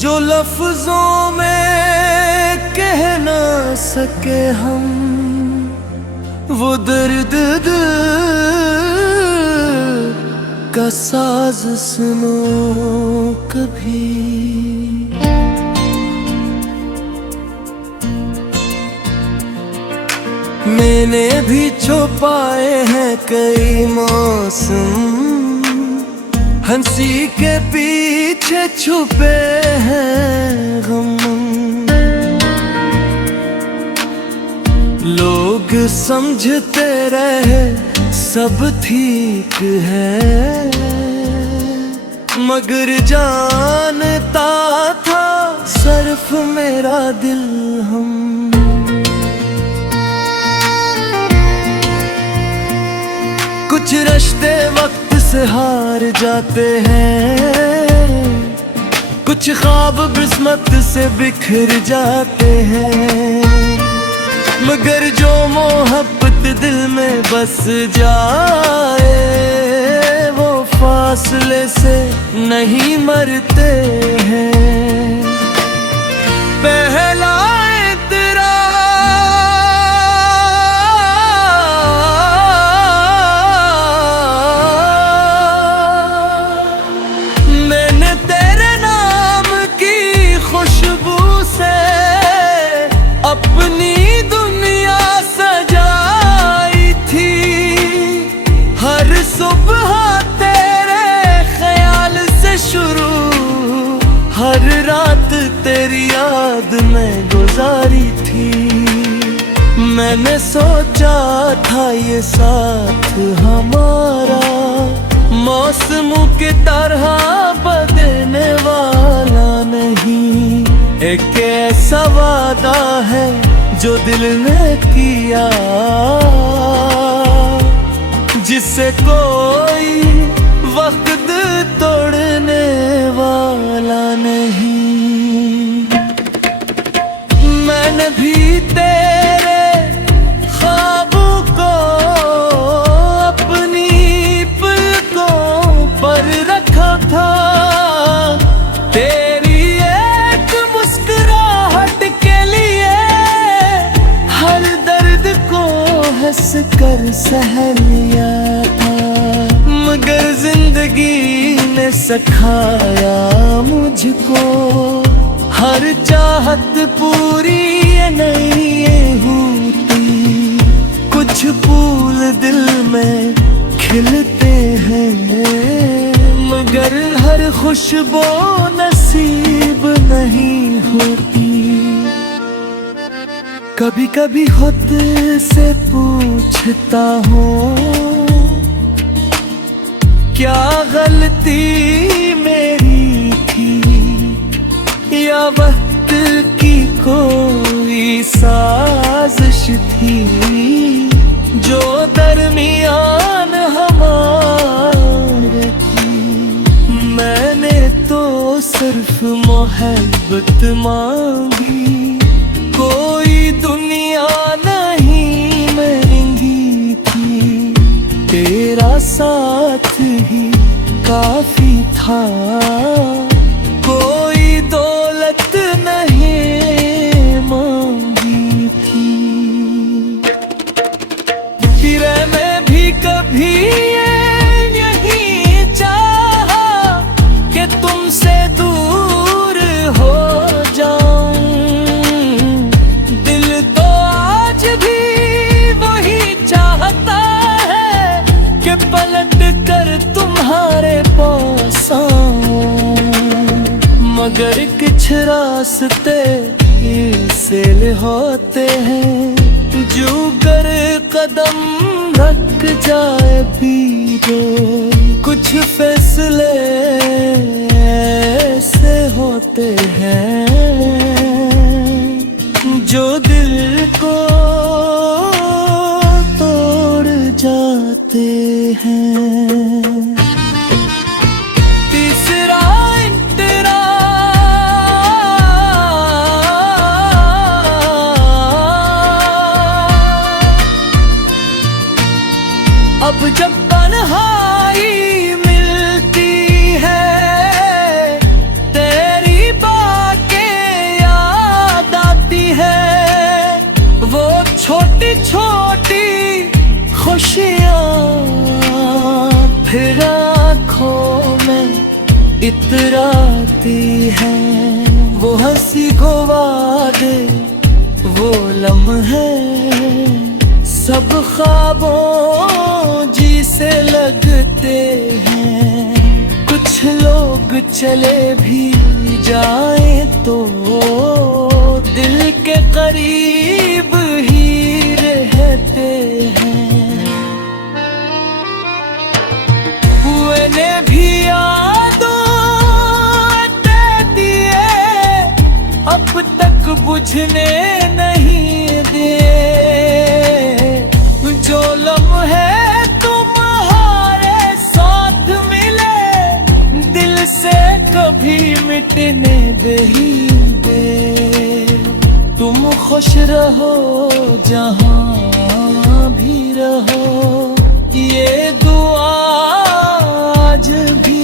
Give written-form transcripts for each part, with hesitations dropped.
जो लफ्जों में कह ना सके हम, वो दर्द दिल का साज सुनो कभी। मैंने भी छुपाए हैं कई मौसम, हंसी के पीछे छुपे हैं गम। लोग समझते रहे सब ठीक है, मगर जानता था सिर्फ मेरा दिल हम। कुछ रिश्ते वक्त से हार जाते हैं, कुछ ख्वाब किस्मत से बिखर जाते हैं, मगर जो मोहब्बत दिल में बस जाए वो फासले से नहीं मरते हैं। पहला तेरा मैंने तेरे नाम की खुशबू से अपनी दुनिया सजाई थी। हर सुबह तेरे ख्याल से शुरू, हर रात तेरी याद में गुजारी थी। मैंने सोचा था ये साथ हमारा मौसमों की तरह बदलने वाला नहीं। एक ऐसा वादा है जो दिल ने किया, जिससे कोई वक्त तोड़ने वाला नहीं। मैंने भी तेरे ख्वाबों को अपनी पलकों पर रखा था। तेरी एक मुस्कुराहट के लिए हर दर्द को हंस कर सह लिया था, मगर जिंदगी ने सिखाया मुझको हर चाहत पूरी नहीं होती। कुछ फूल दिल में खिलते हैं, मगर हर खुशबू नसीब नहीं होती। कभी कभी खुद से पूछता हूँ, क्या गलती मेरी थी या वक्त की कोई साजिश थी, जो दरमियान हमारे थी। मैंने तो सिर्फ मोहब्बत मांगी, कोई दुनिया नहीं महंगी थी। तेरा साथ ही काफी था, कोई दौलत नहीं मांगी थी। फिर मैं भी कभी यही चाहा कि तुमसे दूर हो जाऊं। दिल तो आज भी वही चाहता है कि पलट कर तुम्हारे पास आऊं, मगर कुछ रास्ते ऐसे होते हैं जो कर कदम रख जाए भी दो। कुछ फैसले ऐसे होते हैं जो दिल को तोड़ जाते हैं। तीसरा तेरा अब जब तन्हाई मिलती है, तेरी बात इतराती है। वो हंसी को वादे, वो लम्हे सब ख्वाबों जी से लगते हैं। कुछ लोग चले भी जाए तो दिल के करीब ही रहते हैं। हुए ने भी यादों दिए, अब तक बुझने नहीं दे। जो लम्हे तुम्हारे साथ मिले, दिल से कभी मिटने दे। तुम खुश रहो जहाँ भी रहो, ये दुआ आज भी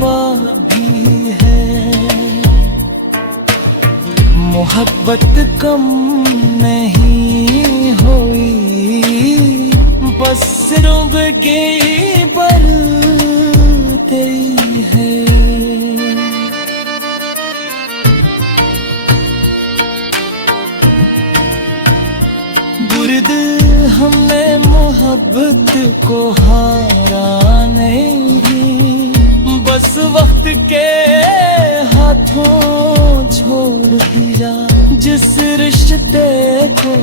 बाकी है। मोहब्बत कम नहीं हुई, बस रुंगगी बढ़ती है। बुर्द हमने मोहब्बत को हारा नहीं, बस वक्त के हाथों छोड़ दिया। जिस रिश्ते को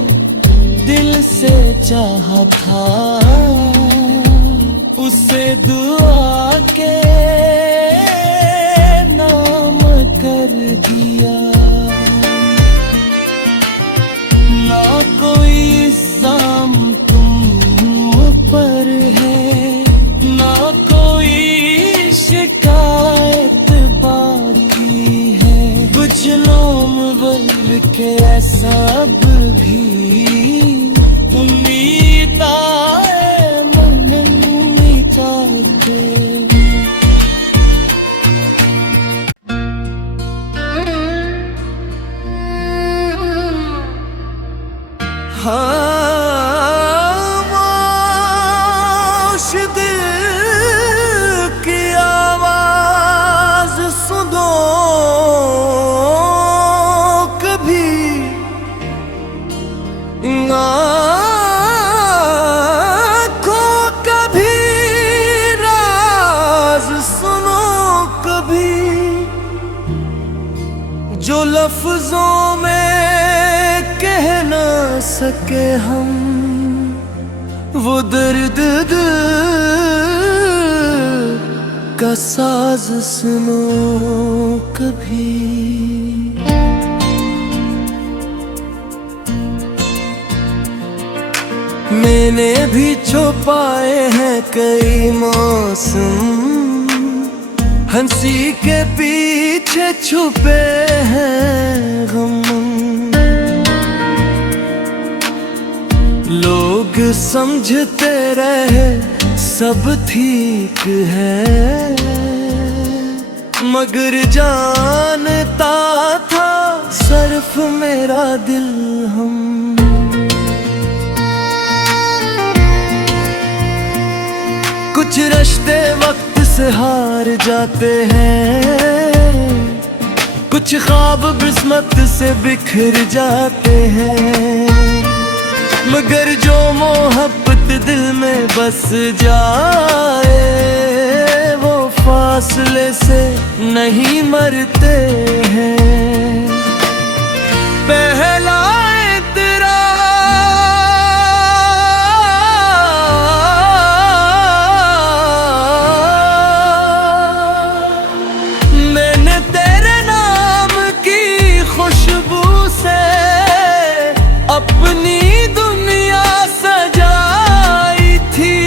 दिल से चाहा था, उसे दुआ के नाम कर दिया। ना कोई इल्जाम तुम पर है, ना कोई शिकायत बाकी है। कुछ लोम बल के सब भी उम्मीद आए मन मिटाते। खामोश दिल की आवाज सुनो कभी, आँखों का भी राज सुनो कभी। जो लफ्जों में कह ना सके हम, वो दर्द दिल का साज सुनो कभी। मैंने भी छुपाए हैं कई मौसम, हंसी के पीछे छुपे हैं गम। लोग समझते रहे सब ठीक है, मगर जानता था सिर्फ मेरा दिल हम। कुछ रिश्ते वक्त से हार जाते हैं, कुछ ख्वाब किस्मत से बिखर जाते हैं। मगर जो मोहब्बत दिल में बस जाए, वो फासले से नहीं मरते हैं। पहला तेरा मैंने तेरे नाम की खुशबू से अपनी दुनिया सजाई थी।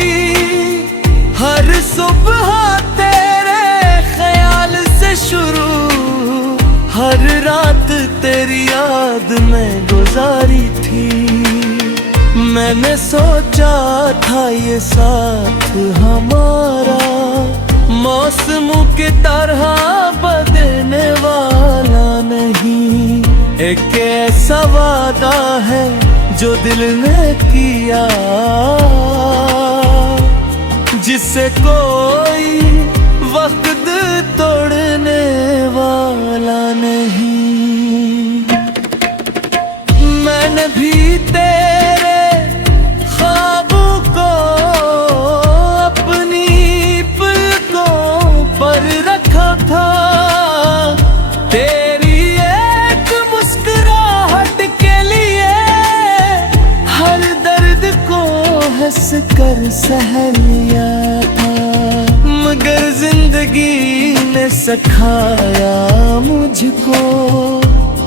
हर सुबह तेरे ख्याल से शुरू, हर रात तेरी याद में गुजारी थी। मैंने सोचा था ये साथ हमारा मौसमों की तरह बदलने वाला नहीं। एक ऐसा वादा है जो दिल ने किया, जिसे कोई वक्त तोड़ने वाला नहीं। मैंने भी तेरे ख्वाबों को अपनी पलकों पर रखा था। तेरी एक मुस्कुराहट के लिए हर दर्द को हंस कर सह लिया था। मगर जिंदगी ने सिखाया मुझको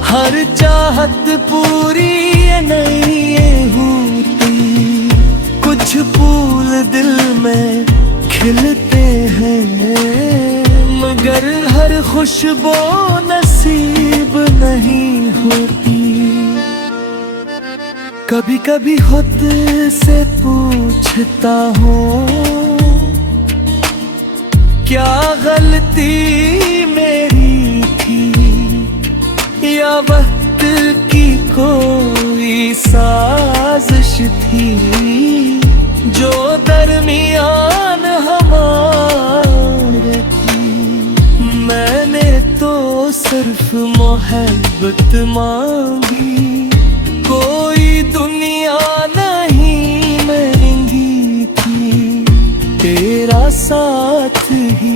हर चाहत पूरी नहीं होती। कुछ फूल दिल में खिलते हैं मगर हर खुशबू नसीब नहीं होती। कभी कभी खुद से पूछता हूँ क्या गलती मेरी थी या वक्त की कोई साजिश थी जो दरमियान हमारे थी। मैंने तो सिर्फ मोहब्बत मांगी, कोई दुनिया नहीं महंगी थी। तेरा साथ ही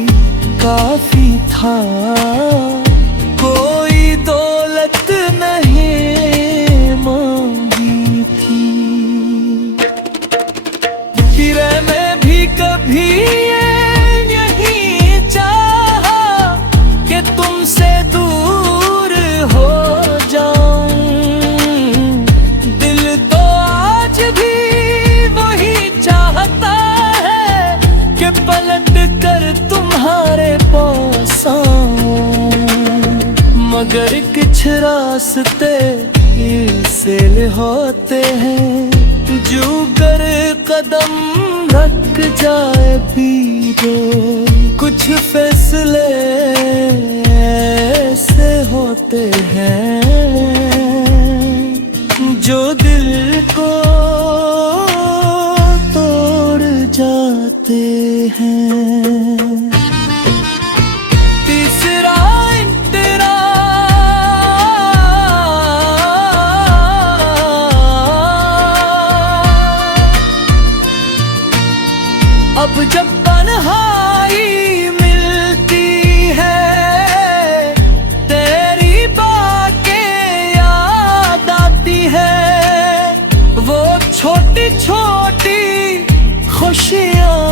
काफी था, कोई दौलत नहीं मांगी थी। फिर मैं भी कभी यही चाहा कि तुमसे दूर हो जाऊं। दिल तो आज भी वही चाहता है कि पलट कर तुम्हारे पास आऊं। मगर कुछ रास्ते ऐसे होते हैं जो कर कदम रख जाए भी दो। कुछ फैसले ऐसे होते हैं जो दिल को तोड़ जाते हैं। तीसरा तेरा अब जब तन्हाई मिलती है तेरी बातें याद आती है। वो छोटी छोटी खुशियाँ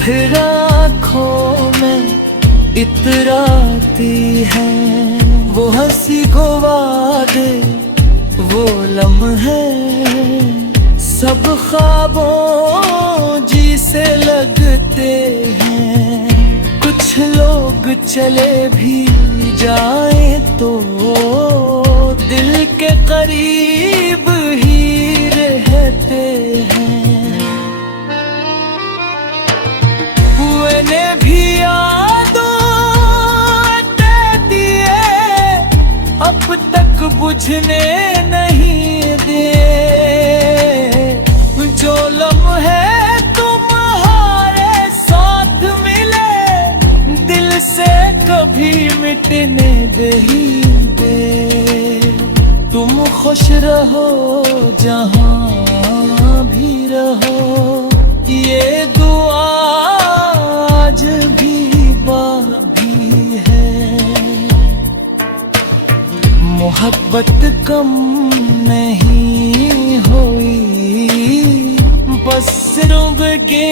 फिर आँखों में इतराती है। वो हंसी को वादे वो लम्हे सब ख्वाबों जी से लगते हैं। कुछ लोग चले भी जाए तो दिल के करीब ही रहते हैं। मैंने भी यादों दिए अब तक बुझने नहीं दे। जो लम्हे तुम्हारे साथ मिले दिल से कभी मिटने नहीं दे। तुम खुश रहो जहाँ भी रहो ये दुआ आज भी बाकी है। मोहब्बत कम नहीं हुई बस रुब के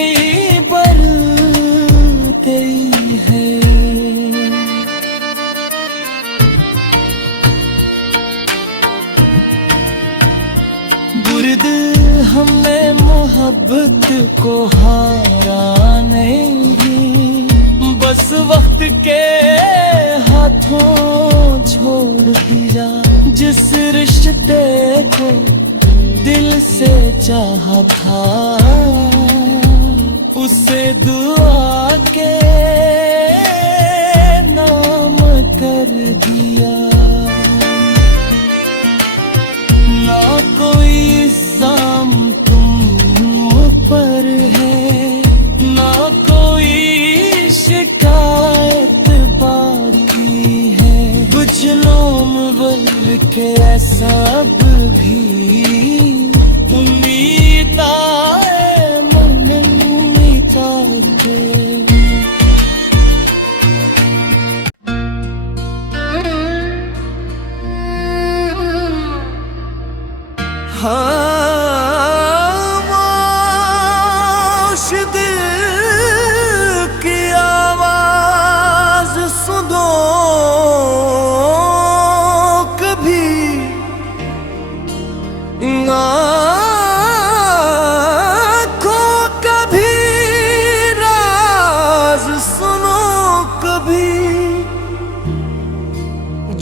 बढ़ते है। बुर्द हमने मोहब्बत को हारा नहीं, बस वक्त के हाथों छोड़ दिया। जिस रिश्ते को दिल से चाहा था उसे दुआ के नाम कर दिया। ना कोई इल्जाम तुम पर है, ना कोई शिकायत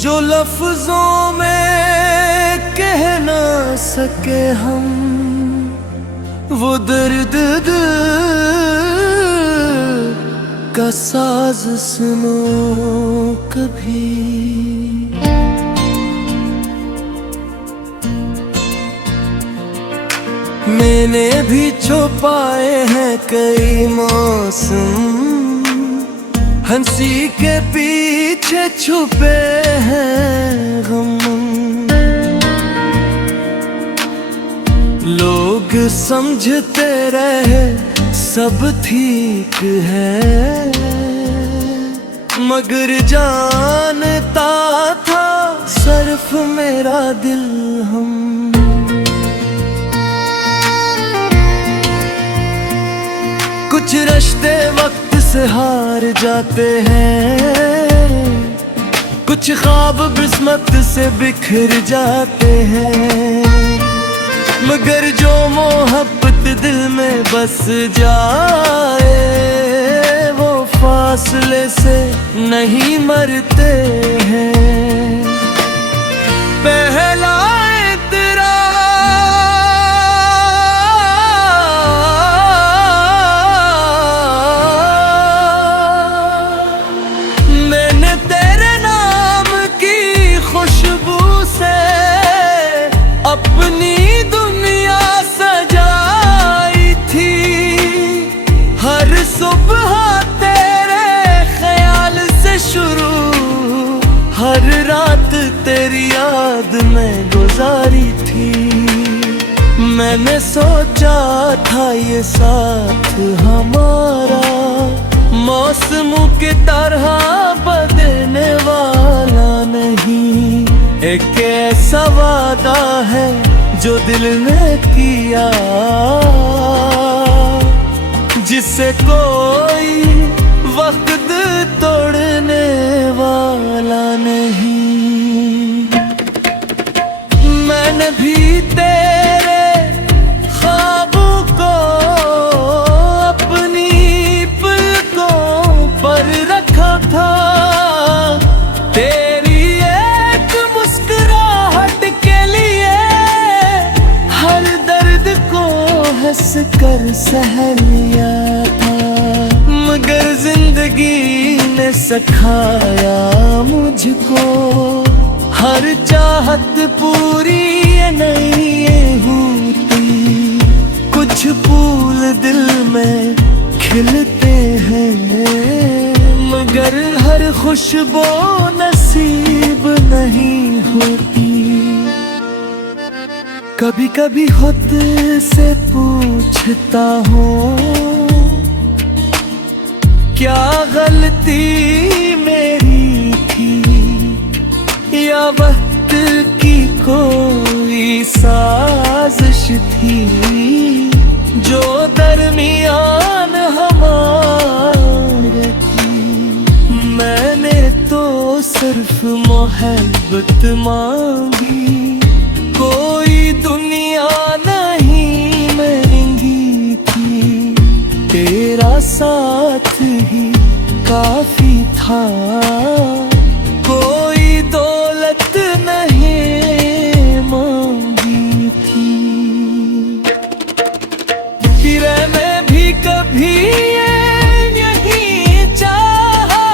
जो लफ्जों में कह ना सके हम, वो दर्द दिल का साज सुनो कभी। मैंने भी छुपाए हैं कई मौसम, हंसी के पीछे छुपे हैं गम। लोग समझते रहे सब ठीक है, मगर जानता था सिर्फ मेरा दिल हम। कुछ रिश्ते वक्त से हार जाते हैं, कुछ ख्वाब किस्मत से बिखर जाते हैं, मगर जो मोहब्बत दिल में बस जाए वो फासले से नहीं मरते हैं। पहला तेरा मैंने तेरे नाम की खुशबू से अपनी दुनिया सजाई थी। हर सुबह तेरे ख्याल से शुरू, हर रात तेरी याद में गुजारी थी। मैंने सोचा था ये साथ हमारा मौसमों की तरह बदलने वाला नहीं। एक ऐसा वादा है जो दिल ने किया, जिसे कोई वक्त तोड़ने वाला नहीं। मैंने भी तेरे ख्वाबों को अपनी पलकों पर रखा था। तेरी एक मुस्कुराहट के लिए हर दर्द को हंस कर सह लिया था, मगर जिंदगी ने सिखाया मुझको हर चाहत पूरी नहीं होती। कुछ फूल दिल में खिलते हैं, मगर हर खुशबू नसीब नहीं होती। कभी कभी खुद से पूछता हूँ, क्या गलती मेरी थी या वक्त की कोई साजिश थी, जो दरमियान हमारे थी। मैंने तो सिर्फ मोहब्बत मांगी, कोई दुनिया नहीं महंगी थी। तेरा साथ ही काफी था, कोई दौलत नहीं मांगी थी। फिर मैं भी कभी नहीं चाहा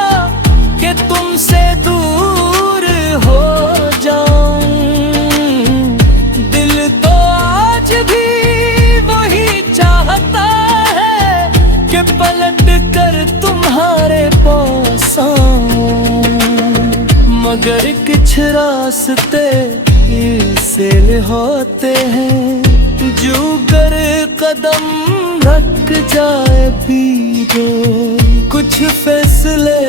कि तुमसे दूर हो जाऊं। दिल तो आज भी वही चाहता है कि पलट कर तुम्हारे पास आऊं, मगर कुछ रास्ते ऐसे होते हैं जो कर कदम रख जाए भी दो। कुछ फैसले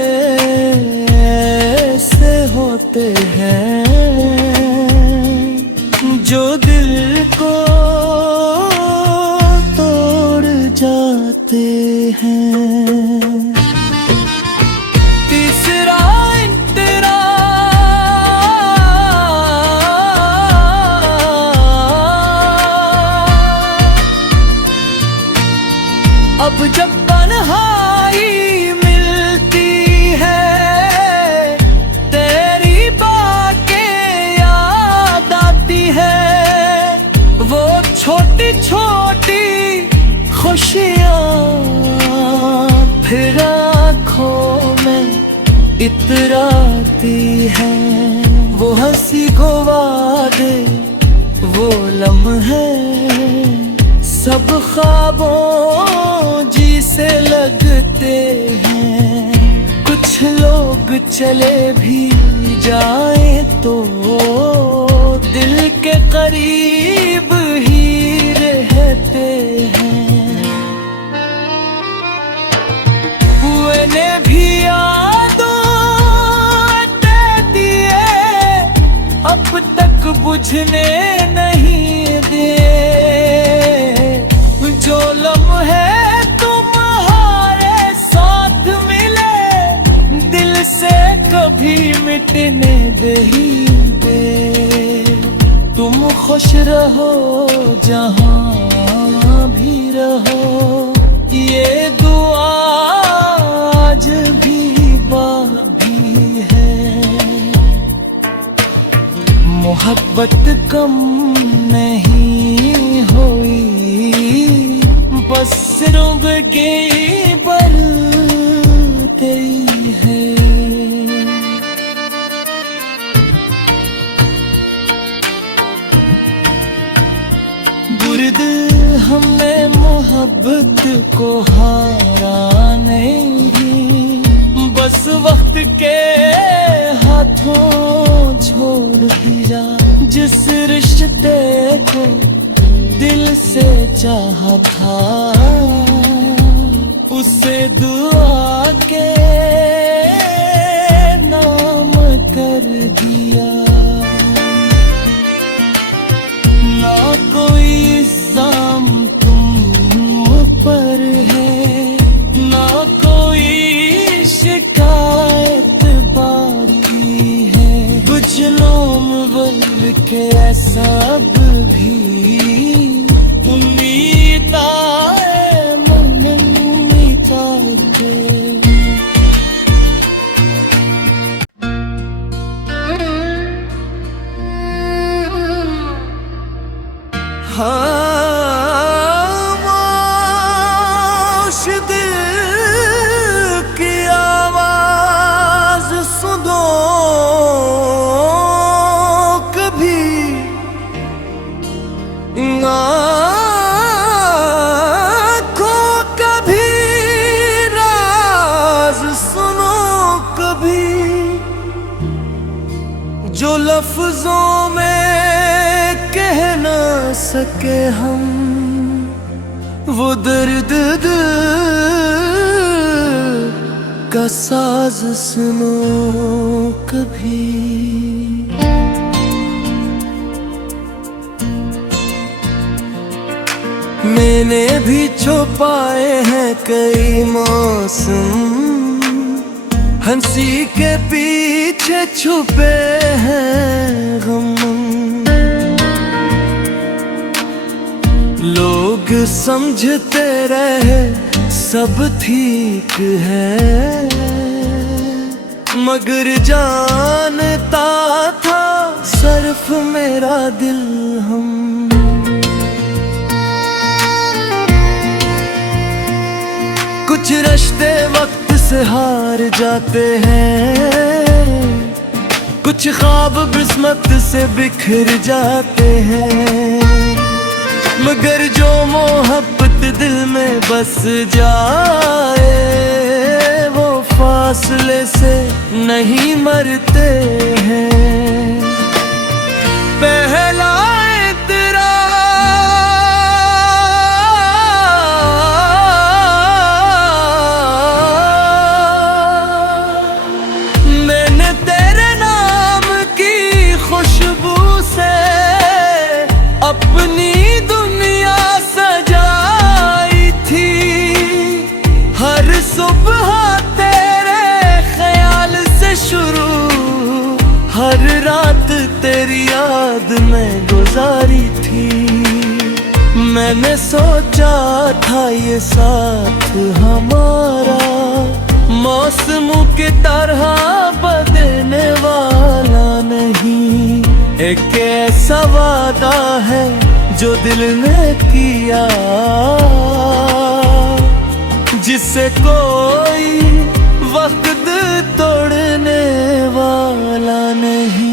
ऐसे होते हैं जो दिल को तोड़ जाते हैं। तीसरा तेरा अब जब तन्हाई मिलती है इतराती है। वो हंसी को वादे, वो लम्हे सब ख्वाबों जी से लगते हैं। कुछ लोग चले भी जाए तो दिल के करीब ही रहते हैं। हुए ने भी यादों दिए, अब तक बुझने नहीं दे। जो लम्हे तुम्हारे साथ मिले, दिल से कभी मिटने नहीं दे। तुम खुश रहो जहाँ भी रहो, ये दुआ आज भी बाकी है। मोहब्बत कम नहीं हुई, बस रुबगी बढ़ती है। बुर्द हमने मोहब्बत को हारा नहीं, बस वक्त के हाथों छोड़ दिया। जिस रिश्ते को दिल से चाहा था, उसे दुआ के नाम कर दिया। ना कोई इल्जाम तुम पर है, ना कोई शिकायत बाकी है। कुछ लोम बोल के सब भी उम्मीद आए मन मिटाते। खामोश दिल की आवाज सुनो कभी, आँखों का भी राज सुनो कभी। जो लफ्जों में कह ना सके हम, वो दर्द दिल का साज सुनो कभी। मैंने भी छुपाए हैं कई मौसम, हंसी के पीछे छुपे हैं गम। लोग समझते रहे सब ठीक है, मगर जानता था सिर्फ मेरा दिल हम। कुछ रिश्ते वक्त से हार जाते हैं, कुछ ख्वाब किस्मत से बिखर जाते हैं। मगर जो मोहब्बत दिल में बस जाए, वो फासले से नहीं मरते हैं। पहला तेरा मैंने तेरे नाम की खुशबू से अपनी दुनिया सजाई थी। हर सुबह तेरे ख्याल से शुरू, हर रात तेरी याद में गुजारी थी। मैंने सोचा था ये साथ हमारा मौसमों की तरह बदलने वाला नहीं। एक ऐसा वादा है जो दिल ने किया, जिसे कोई वक्त तोड़ने होने वाला नहीं।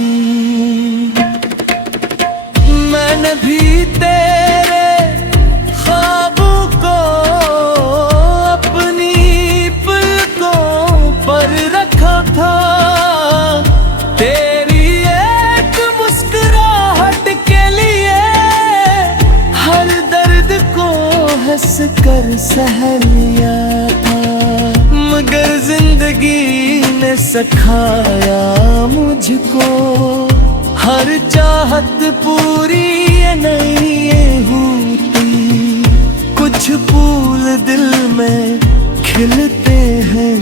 मैंने भी तेरे ख्वाबों को अपनी पलकों पर रखा था। तेरी एक मुस्कुराहट के लिए हर दर्द को हंस कर सह लिया था। मगर जिंदगी ने सिखाया मुझको हर चाहत पूरी नहीं होती। कुछ फूल दिल में खिलते हैं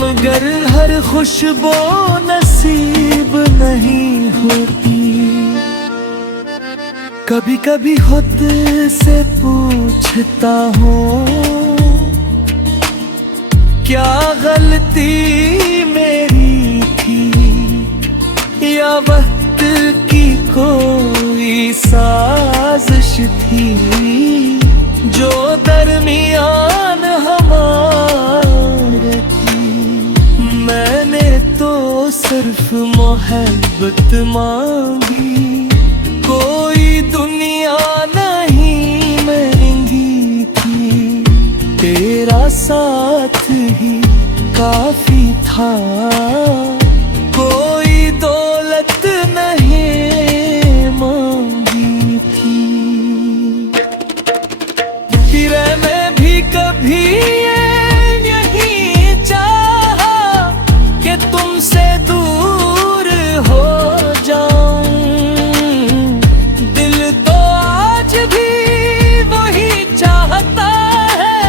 मगर हर खुशबू नसीब नहीं होती। कभी कभी खुद से पूछता हूँ क्या गलती मेरी थी या वक्त की कोई साजिश थी जो दरमियान हमारे थी। मैंने तो सिर्फ मोहब्बत मांगी, कोई दुनिया नहीं महंगी थी। तेरा साथ ही काफी था, कोई दौलत नहीं मांगी थी। फिर मैं भी कभी नहीं चाहा कि तुमसे दूर हो जाऊं। दिल तो आज भी वही चाहता है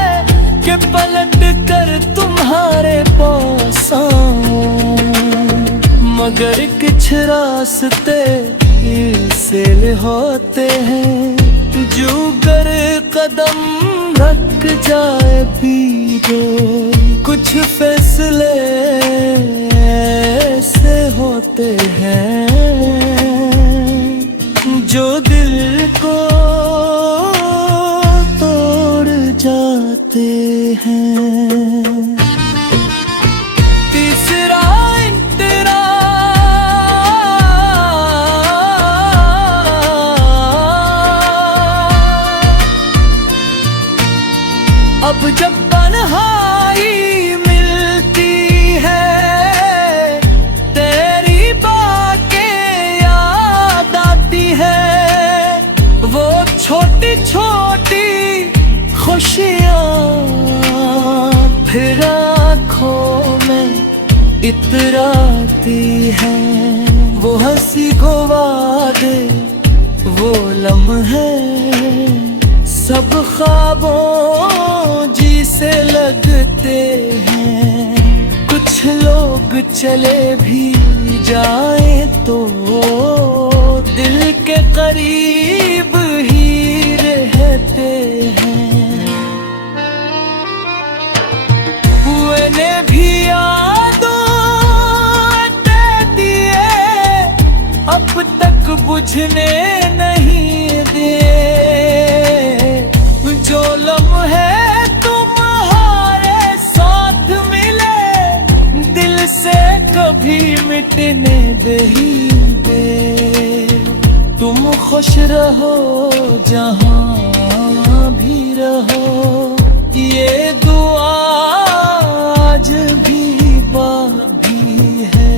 कि पलट कर तुम्हारे पास आऊं। मगर कुछ रास्ते ऐसे होते हैं जो कर कदम रख जाए भी दो। कुछ फैसले ऐसे होते हैं जो दिल को तोड़ जाते हैं। तीसरा तेरा अब जब तन्हाई मिलती है तेरी बातें याद आती है। वो छोटी छोटी खुशियाँ फिर आँखों में इतराती है। वो हंसी को वादे वो लम्हे सब ख्वाबों जी से लगते हैं। कुछ लोग चले भी जाए तो दिल के करीब ही रहते हैं। मैंने भी यादों दे दिए अब तक बुझने नहीं दिए। जो लम्हे तुम्हारे साथ मिले दिल से कभी मिटने नहीं दे। तुम खुश रहो जहाँ भी रहो ये दुआ आज भी बाकी है।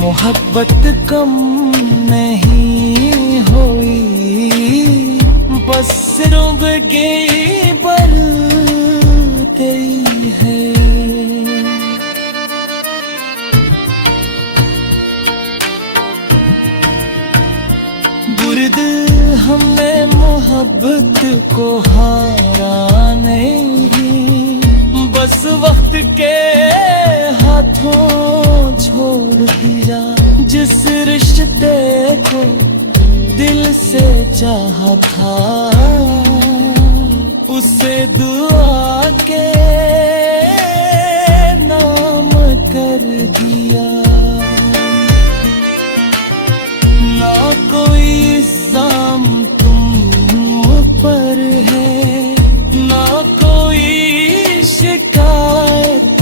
मोहब्बत कम नहीं हुई बस रुबगी बढ़ती है। बुर्द हमने मोहब्बत को हारा नहीं, बस वक्त के हाथों छोड़ दिया। जिस रिश्ते को दिल से चाहा था उसे दुआ के नाम कर दिया। ना कोई इल्जाम तुम पर है, ना कोई शिकायत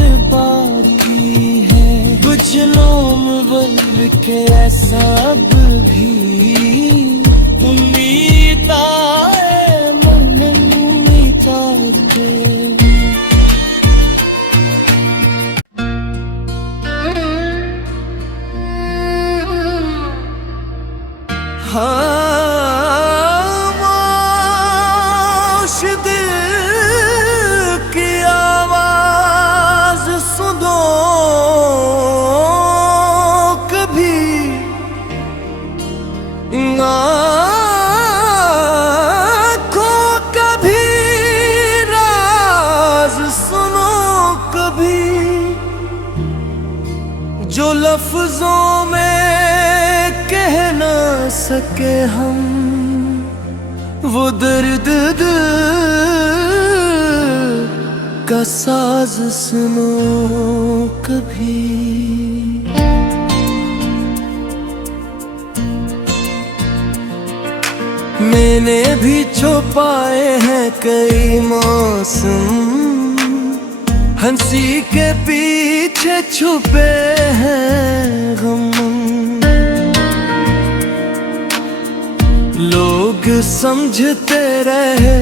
सब भी उम्मीद आए मन मिटाते। खामोश दिल की आवाज सुनो कभी, आँखों का भी राज सुनो कभी, जो लफ्जों में कह ना सके हम, वो दर्द दिल का साज सुनो कभी। मैंने भी छुपाए हैं कई मौसम, हंसी के पीछे छुपे हैं गम। लोग समझते रहे